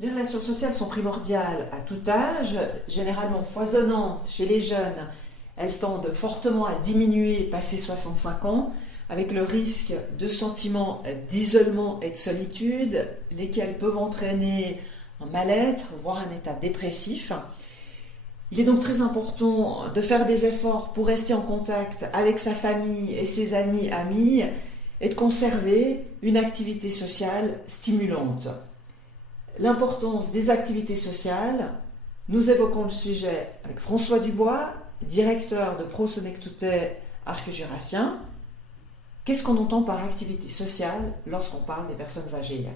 Les relations sociales sont primordiales à tout âge, généralement foisonnantes chez les jeunes. Elles tendent fortement à diminuer passé 65 ans, avec le risque de sentiments d'isolement et de solitude, lesquels peuvent entraîner un mal-être, voire un état dépressif. Il est donc très important de faire des efforts pour rester en contact avec sa famille et ses amis et de conserver une activité sociale stimulante. L'importance des activités sociales, nous évoquons le sujet avec François Dubois, directeur de Pro-Senectute Arc-Jurassien. Qu'est-ce qu'on entend par activité sociale lorsqu'on parle des personnes âgées ?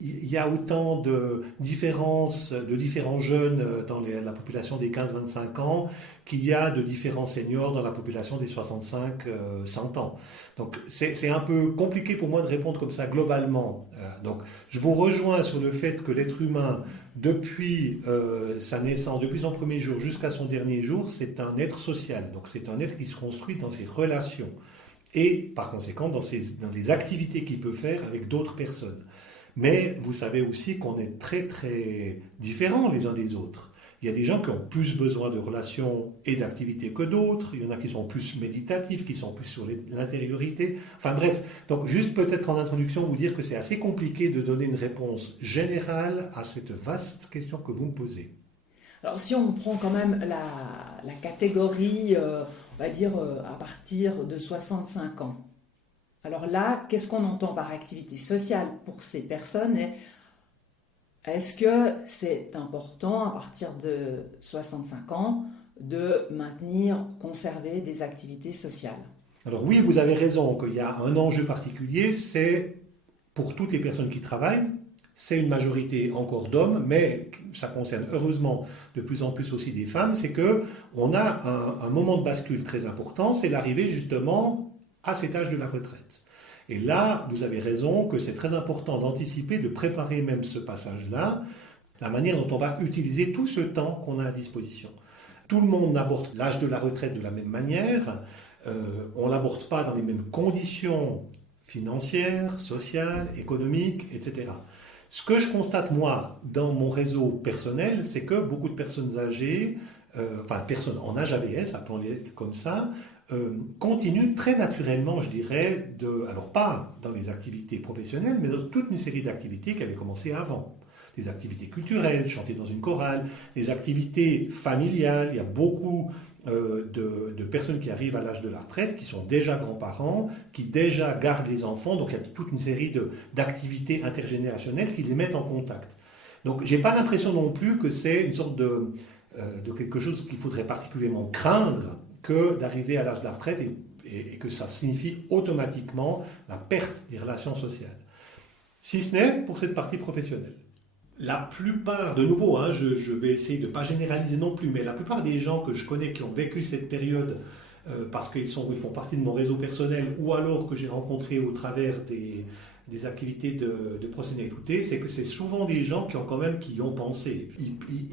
Il y a autant de différences, de différents jeunes dans la population des 15-25 ans qu'il y a de différents seniors dans la population des 65-100 ans. Donc c'est un peu compliqué pour moi de répondre comme ça globalement. Donc je vous rejoins sur le fait que l'être humain, depuis sa naissance, depuis son premier jour jusqu'à son dernier jour, c'est un être social. Donc c'est un être qui se construit dans ses relations et par conséquent dans les activités qu'il peut faire avec d'autres personnes. Mais vous savez aussi qu'on est très très différents les uns des autres. Il y a des gens qui ont plus besoin de relations et d'activités que d'autres. Il y en a qui sont plus méditatifs, qui sont plus sur l'intériorité. Enfin bref, donc juste peut-être en introduction vous dire que c'est assez compliqué de donner une réponse générale à cette vaste question que vous me posez. Alors si on prend quand même la catégorie, on va dire à partir de 65 ans, alors là, qu'est-ce qu'on entend par activité sociale pour ces personnes ? Est-ce que c'est important, à partir de 65 ans, de maintenir, conserver des activités sociales ? Alors oui, vous avez raison qu'il y a un enjeu particulier, c'est pour toutes les personnes qui travaillent, c'est une majorité encore d'hommes, mais ça concerne heureusement de plus en plus aussi des femmes, c'est qu'on a un moment de bascule très important, c'est l'arrivée justement à cet âge de la retraite. Et là, vous avez raison que c'est très important d'anticiper, de préparer même ce passage-là, la manière dont on va utiliser tout ce temps qu'on a à disposition. Tout le monde n'aborde l'âge de la retraite de la même manière, on ne l'aborde pas dans les mêmes conditions financières, sociales, économiques, etc. Ce que je constate, moi, dans mon réseau personnel, c'est que beaucoup de personnes âgées, personnes en âge AVS, appelons-les comme ça, continue très naturellement, je dirais, alors pas dans les activités professionnelles, mais dans toute une série d'activités qui avaient commencé avant. Des activités culturelles, chanter dans une chorale, des activités familiales. Il y a beaucoup de personnes qui arrivent à l'âge de la retraite, qui sont déjà grands-parents, qui déjà gardent les enfants. Donc il y a toute une série d'activités intergénérationnelles qui les mettent en contact. Donc je n'ai pas l'impression non plus que c'est une sorte de quelque chose qu'il faudrait particulièrement craindre, que d'arriver à l'âge de la retraite et que ça signifie automatiquement la perte des relations sociales. Si ce n'est pour cette partie professionnelle. La plupart, de nouveau, je vais essayer de ne pas généraliser non plus, mais la plupart des gens que je connais qui ont vécu cette période parce qu'ils font partie de mon réseau personnel ou alors que j'ai rencontré au travers des activités de Pro-Senectute, c'est que c'est souvent des gens qui ont pensé.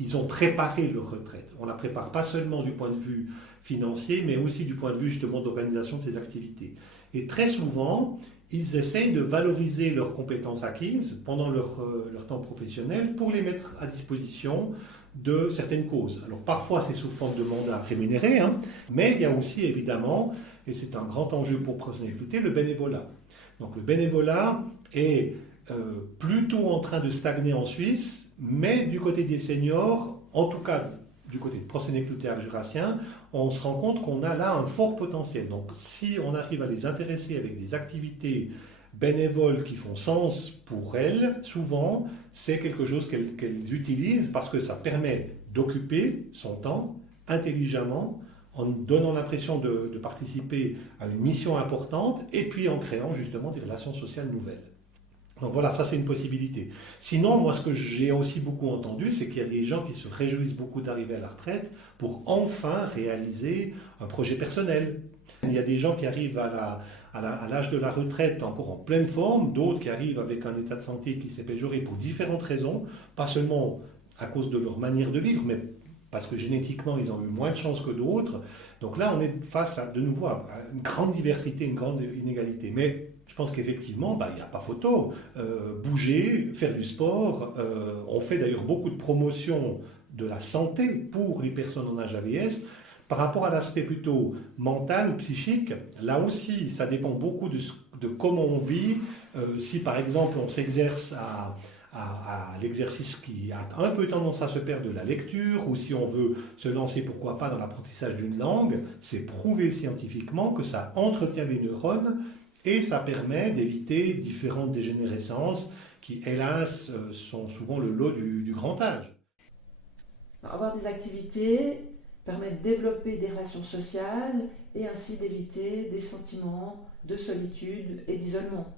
Ils ont préparé leur retraite. On la prépare pas seulement du point de vue financier, mais aussi du point de vue justement d'organisation de ces activités. Et très souvent, ils essayent de valoriser leurs compétences acquises pendant leur temps professionnel pour les mettre à disposition de certaines causes. Alors parfois c'est sous forme de mandat rémunéré, mais il y a aussi évidemment, et c'est un grand enjeu pour Pro-Senectute, le bénévolat. Donc le bénévolat est plutôt en train de stagner en Suisse, mais du côté des seniors, en tout cas du côté de Pro-Senectute Arc-Jurassien, on se rend compte qu'on a là un fort potentiel. Donc si on arrive à les intéresser avec des activités bénévoles qui font sens pour elles, souvent c'est quelque chose qu'elles utilisent parce que ça permet d'occuper son temps intelligemment, en donnant l'impression de participer à une mission importante et puis en créant justement des relations sociales nouvelles. Donc voilà, ça c'est une possibilité. Sinon, moi ce que j'ai aussi beaucoup entendu, c'est qu'il y a des gens qui se réjouissent beaucoup d'arriver à la retraite pour enfin réaliser un projet personnel. Il y a des gens qui arrivent à l'âge de la retraite encore en pleine forme, d'autres qui arrivent avec un état de santé qui s'est péjoré pour différentes raisons, pas seulement à cause de leur manière de vivre, mais parce que génétiquement, ils ont eu moins de chance que d'autres. Donc là, on est face de nouveau à une grande diversité, une grande inégalité. Mais Je pense qu'effectivement, il n'y a pas photo. Bouger, faire du sport. On fait d'ailleurs beaucoup de promotion de la santé pour les personnes en âge AVS. Par rapport à l'aspect plutôt mental ou psychique, là aussi, ça dépend beaucoup de comment on vit. Si par exemple on s'exerce à l'exercice qui a un peu tendance à se perdre de la lecture, ou si on veut se lancer, pourquoi pas, dans l'apprentissage d'une langue, c'est prouvé scientifiquement que ça entretient les neurones et ça permet d'éviter différentes dégénérescences qui, hélas, sont souvent le lot du grand âge. Avoir des activités permet de développer des relations sociales et ainsi d'éviter des sentiments de solitude et d'isolement.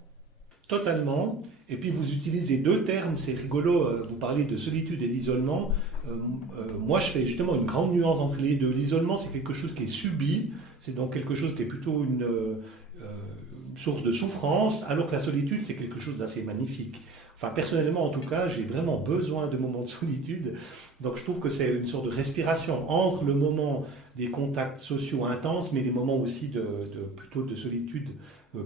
Totalement. Et puis vous utilisez deux termes, c'est rigolo, vous parlez de solitude et d'isolement. Moi je fais justement une grande nuance entre les deux. L'isolement c'est quelque chose qui est subi, c'est donc quelque chose qui est plutôt une source de souffrance, alors que la solitude c'est quelque chose d'assez magnifique. Enfin personnellement en tout cas j'ai vraiment besoin de moments de solitude, donc je trouve que c'est une sorte de respiration entre le moment des contacts sociaux intenses mais des moments aussi plutôt de solitude,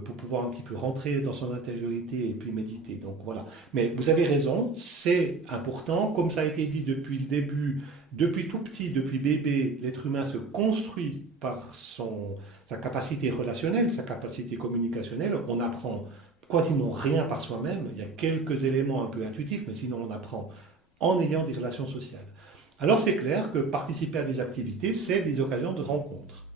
pour pouvoir un petit peu rentrer dans son intériorité et puis méditer. Donc voilà. Mais vous avez raison, c'est important. Comme ça a été dit depuis le début, depuis tout petit, depuis bébé, l'être humain se construit par sa capacité relationnelle, sa capacité communicationnelle. On apprend quasiment rien par soi-même. Il y a quelques éléments un peu intuitifs, mais sinon on apprend en ayant des relations sociales. Alors c'est clair que participer à des activités, c'est des occasions de rencontre.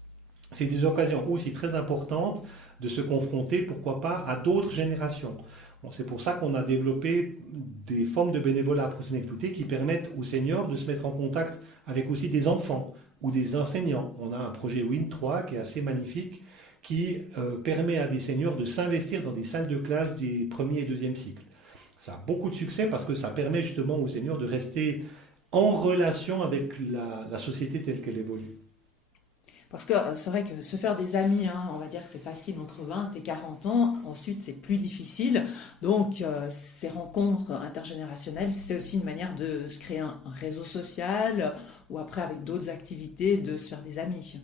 C'est des occasions aussi très importantes de se confronter, pourquoi pas, à d'autres générations. Bon, c'est pour ça qu'on a développé des formes de bénévolat à Prosenectute qui permettent aux seniors de se mettre en contact avec aussi des enfants ou des enseignants. On a un projet Win3 qui est assez magnifique, qui permet à des seniors de s'investir dans des salles de classe des premiers et deuxième cycles. Ça a beaucoup de succès parce que ça permet justement aux seniors de rester en relation avec la société telle qu'elle évolue. Parce que c'est vrai que se faire des amis, on va dire que c'est facile entre 20 et 40 ans, ensuite c'est plus difficile. Donc ces rencontres intergénérationnelles, c'est aussi une manière de se créer un réseau social ou après avec d'autres activités de se faire des amis.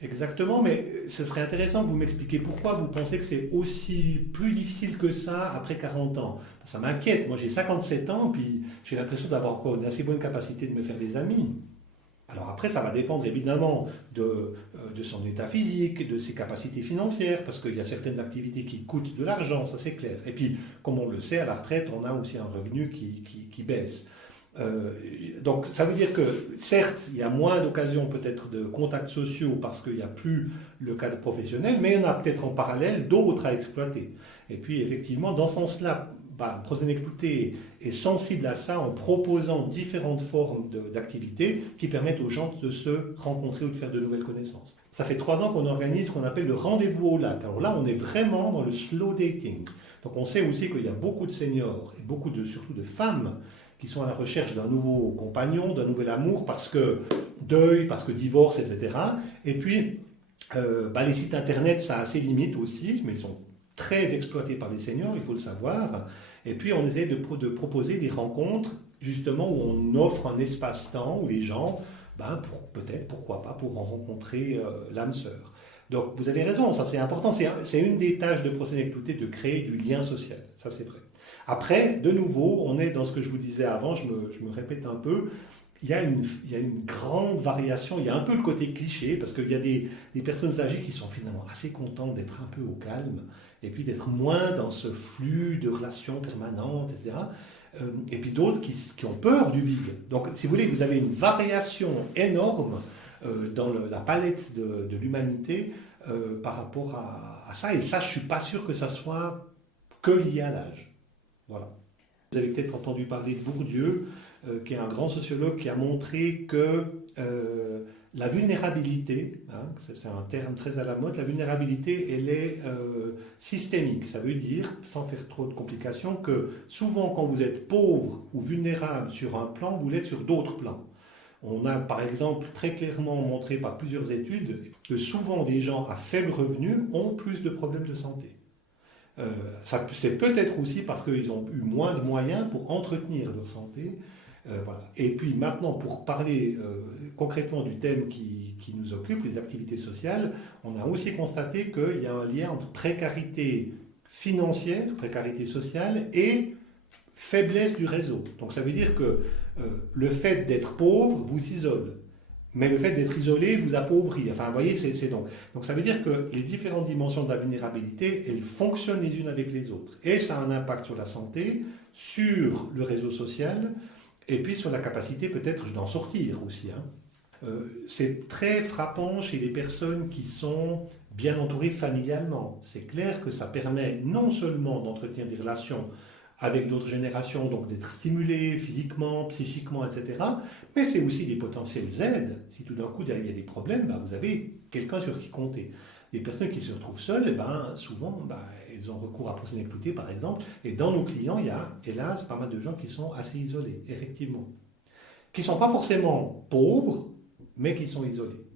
Exactement, mais ce serait intéressant que vous m'expliquiez pourquoi vous pensez que c'est aussi plus difficile que ça après 40 ans. Ça m'inquiète, moi j'ai 57 ans, puis j'ai l'impression d'avoir encore une assez bonne capacité de me faire des amis. Alors après, ça va dépendre évidemment de son état physique, de ses capacités financières, parce qu'il y a certaines activités qui coûtent de l'argent, ça c'est clair. Et puis, comme on le sait, à la retraite, on a aussi un revenu qui baisse. Donc ça veut dire que certes, il y a moins d'occasions peut-être de contacts sociaux parce qu'il n'y a plus le cadre professionnel, mais il y en a peut-être en parallèle d'autres à exploiter. Et puis effectivement, dans ce sens-là, Prosenectute est sensible à ça en proposant différentes formes d'activités qui permettent aux gens de se rencontrer ou de faire de nouvelles connaissances. Ça fait 3 ans qu'on organise ce qu'on appelle le rendez-vous au lac. Alors là, on est vraiment dans le slow dating. Donc on sait aussi qu'il y a beaucoup de seniors et surtout de femmes qui sont à la recherche d'un nouveau compagnon, d'un nouvel amour, parce que deuil, parce que divorce, etc. Et puis, les sites internet, ça a ses limites aussi, mais ils sont très exploités par les seniors, il faut le savoir. Et puis, on essaie de proposer des rencontres, justement, où on offre un espace-temps où les gens, pourquoi pas, pour en rencontrer l'âme sœur. Donc, vous avez raison, ça c'est important. C'est une des tâches de Prosenectute de créer du lien social. Ça, c'est vrai. Après, de nouveau, on est dans ce que je vous disais avant, je me répète un peu, il y a une grande variation, il y a un peu le côté cliché, parce qu'il y a des personnes âgées qui sont finalement assez contentes d'être un peu au calme, et puis d'être moins dans ce flux de relations permanentes, etc. Et puis d'autres qui ont peur du vide. Donc, si vous voulez, vous avez une variation énorme dans la palette de l'humanité par rapport à ça, et ça, je ne suis pas sûr que ça soit que lié à l'âge. Voilà. Vous avez peut-être entendu parler de Bourdieu, qui est un grand sociologue qui a montré que la vulnérabilité, c'est un terme très à la mode, la vulnérabilité, elle est systémique. Ça veut dire, sans faire trop de complications, que souvent quand vous êtes pauvre ou vulnérable sur un plan, vous l'êtes sur d'autres plans. On a par exemple très clairement montré par plusieurs études que souvent des gens à faible revenu ont plus de problèmes de santé. C'est peut-être aussi parce qu'ils ont eu moins de moyens pour entretenir leur santé. Voilà. Et puis maintenant, pour parler concrètement du thème qui nous occupe, les activités sociales, on a aussi constaté qu'il y a un lien entre précarité financière, précarité sociale et faiblesse du réseau. Donc ça veut dire que le fait d'être pauvre vous isole. Mais le fait d'être isolé vous appauvrit. Enfin, vous voyez, c'est donc ça veut dire que les différentes dimensions de la vulnérabilité, elles fonctionnent les unes avec les autres. Et ça a un impact sur la santé, sur le réseau social, et puis sur la capacité peut-être d'en sortir aussi. C'est très frappant chez les personnes qui sont bien entourées familialement. C'est clair que ça permet non seulement d'entretenir des relations avec d'autres générations, donc d'être stimulé physiquement, psychiquement, etc. Mais c'est aussi des potentielles aides. Si tout d'un coup il y a des problèmes, vous avez quelqu'un sur qui compter. Les personnes qui se retrouvent seules, souvent, elles ont recours à Prosenectute, par exemple. Et dans nos clients, il y a, hélas, pas mal de gens qui sont assez isolés, effectivement. Qui ne sont pas forcément pauvres, mais qui sont isolés.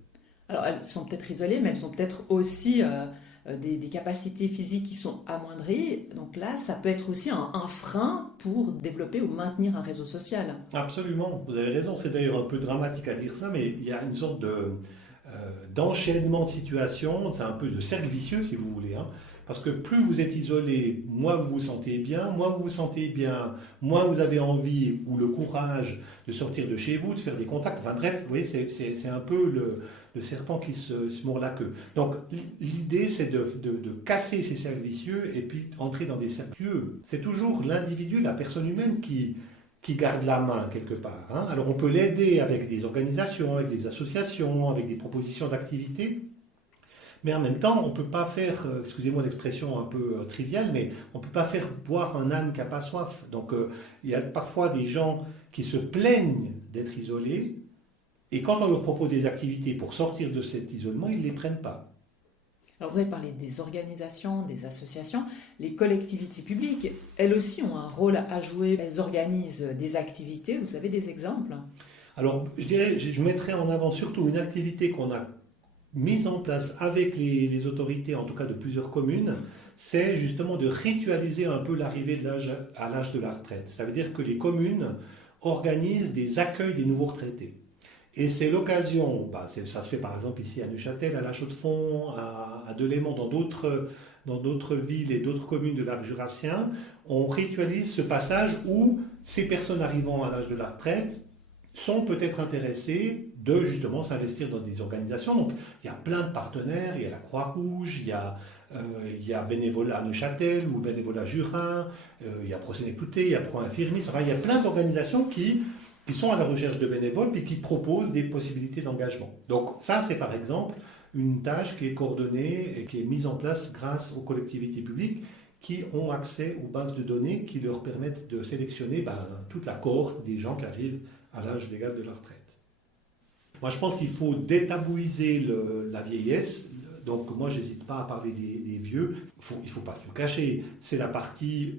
Alors, elles sont peut-être isolées, mais elles sont peut-être aussi des capacités physiques qui sont amoindries. Donc là, ça peut être aussi un frein pour développer ou maintenir un réseau social. Absolument, vous avez raison. C'est d'ailleurs un peu dramatique à dire ça, mais il y a une sorte d'enchaînement de situations, c'est un peu de cercle vicieux, si vous voulez. Parce que plus vous êtes isolé, moins vous vous sentez bien, moins vous avez envie ou le courage de sortir de chez vous, de faire des contacts. Enfin bref, vous voyez, c'est un peu le serpent qui se mord la queue. Donc l'idée, c'est de casser ces cercles vicieux et puis entrer dans des cercles vicieux. C'est toujours l'individu, la personne humaine qui garde la main quelque part. Alors on peut l'aider avec des organisations, avec des associations, avec des propositions d'activités. Mais en même temps, on ne peut pas faire, excusez-moi l'expression un peu triviale, mais on ne peut pas faire boire un âne qui n'a pas soif. Donc il y a parfois des gens qui se plaignent d'être isolés, et quand on leur propose des activités pour sortir de cet isolement, ils ne les prennent pas. Alors vous avez parlé des organisations, des associations, les collectivités publiques, elles aussi ont un rôle à jouer, elles organisent des activités, vous avez des exemples? Alors je mettrais en avant surtout une activité qu'on a mise en place avec les autorités, en tout cas de plusieurs communes, c'est justement de ritualiser un peu l'arrivée à l'âge de la retraite. Ça veut dire que les communes organisent des accueils des nouveaux retraités. Et c'est l'occasion, ça se fait par exemple ici à Neuchâtel, à La Chaux-de-Fonds, à Delémont, dans d'autres villes et d'autres communes de l'arc jurassien, on ritualise ce passage où ces personnes arrivant à l'âge de la retraite sont peut-être intéressés de justement s'investir dans des organisations. Donc il y a plein de partenaires, il y a la Croix-Rouge, il y a Bénévolat à Neuchâtel ou Bénévolat Jurin, il y a Prosenectute, il y a Pro-Infirmis, enfin il y a plein d'organisations qui sont à la recherche de bénévoles et qui proposent des possibilités d'engagement. Donc ça c'est par exemple une tâche qui est coordonnée et qui est mise en place grâce aux collectivités publiques qui ont accès aux bases de données qui leur permettent de sélectionner toute la cohorte des gens qui arrivent à l'âge légal de la retraite. Moi, je pense qu'il faut détabouiser la vieillesse. Donc, moi, je n'hésite pas à parler des vieux. Il ne faut pas se le cacher. C'est la partie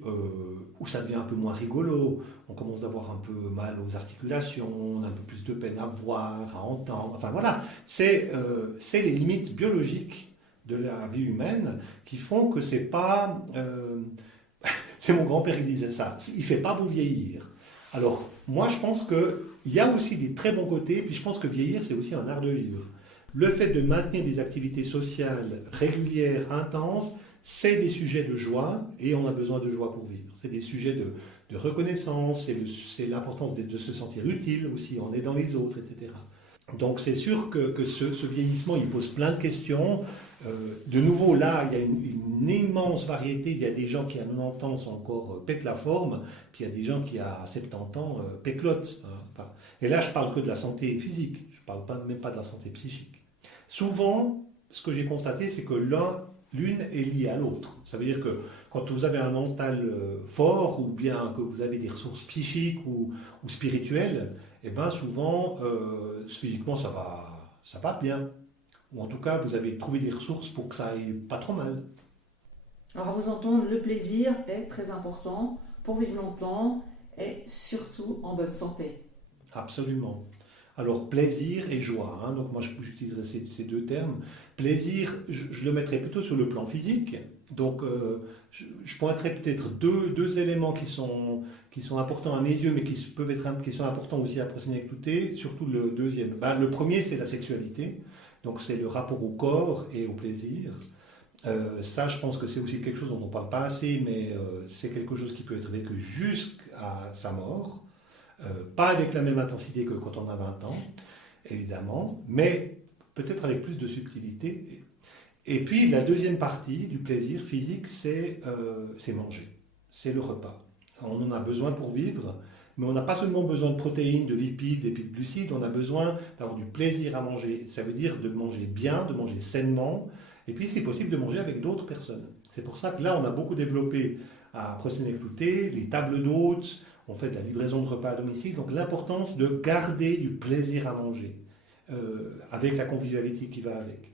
où ça devient un peu moins rigolo. On commence d'avoir un peu mal aux articulations, on a un peu plus de peine à voir, à entendre. Enfin, voilà. C'est les limites biologiques de la vie humaine qui font que c'est pas... c'est mon grand-père qui disait ça. Il ne fait pas beau vieillir. Alors, moi, je pense qu'il y a aussi des très bons côtés, puis je pense que vieillir, c'est aussi un art de vivre. Le fait de maintenir des activités sociales régulières, intenses, c'est des sujets de joie, et on a besoin de joie pour vivre. C'est des sujets de reconnaissance, c'est l'importance de se sentir utile aussi, en aidant les autres, etc. Donc, c'est sûr que ce vieillissement, il pose plein de questions. De nouveau, là, il y a une immense variété. Il y a des gens qui, à 90 ans, sont encore pètent la forme, puis il y a des gens qui, à 70 ans, péclotent. Et là, je parle que de la santé physique. Je ne parle même pas de la santé psychique. Souvent, ce que j'ai constaté, c'est que l'une est liée à l'autre. Ça veut dire que quand vous avez un mental fort, ou bien que vous avez des ressources psychiques ou spirituelles, eh bien souvent, physiquement, ça va bien. Ou en tout cas, vous avez trouvé des ressources pour que ça aille pas trop mal. Alors, à vous entendre, le plaisir est très important pour vivre longtemps et surtout en bonne santé. Absolument. Alors, plaisir et joie. Donc, moi, j'utiliserai ces deux termes. Plaisir, je le mettrai plutôt sur le plan physique. Donc, je pointerai peut-être deux éléments qui sont importants à mes yeux, mais qui sont importants aussi à Prosenectute, surtout le deuxième. Le premier, c'est la sexualité. Donc c'est le rapport au corps et au plaisir. Ça, je pense que c'est aussi quelque chose dont on ne parle pas assez, mais c'est quelque chose qui peut être vécu jusqu'à sa mort. Pas avec la même intensité que quand on a 20 ans, évidemment, mais peut-être avec plus de subtilité. Et puis, la deuxième partie du plaisir physique, c'est manger. C'est le repas. On en a besoin pour vivre, mais on n'a pas seulement besoin de protéines, de lipides et puis de glucides, on a besoin d'avoir du plaisir à manger. Ça veut dire de manger bien, de manger sainement, et puis c'est possible de manger avec d'autres personnes. C'est pour ça que là, on a beaucoup développé à Procéné-Clouté les tables d'hôtes, on fait de la livraison de repas à domicile, donc l'importance de garder du plaisir à manger, avec la convivialité qui va avec.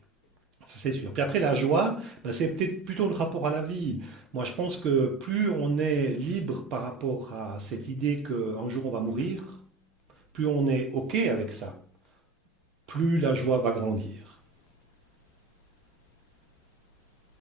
Ça, c'est sûr. Puis après, la joie, ben, c'est peut-être plutôt le rapport à la vie. Moi, je pense que plus on est libre par rapport à cette idée qu'un jour on va mourir, plus on est OK avec ça, plus la joie va grandir.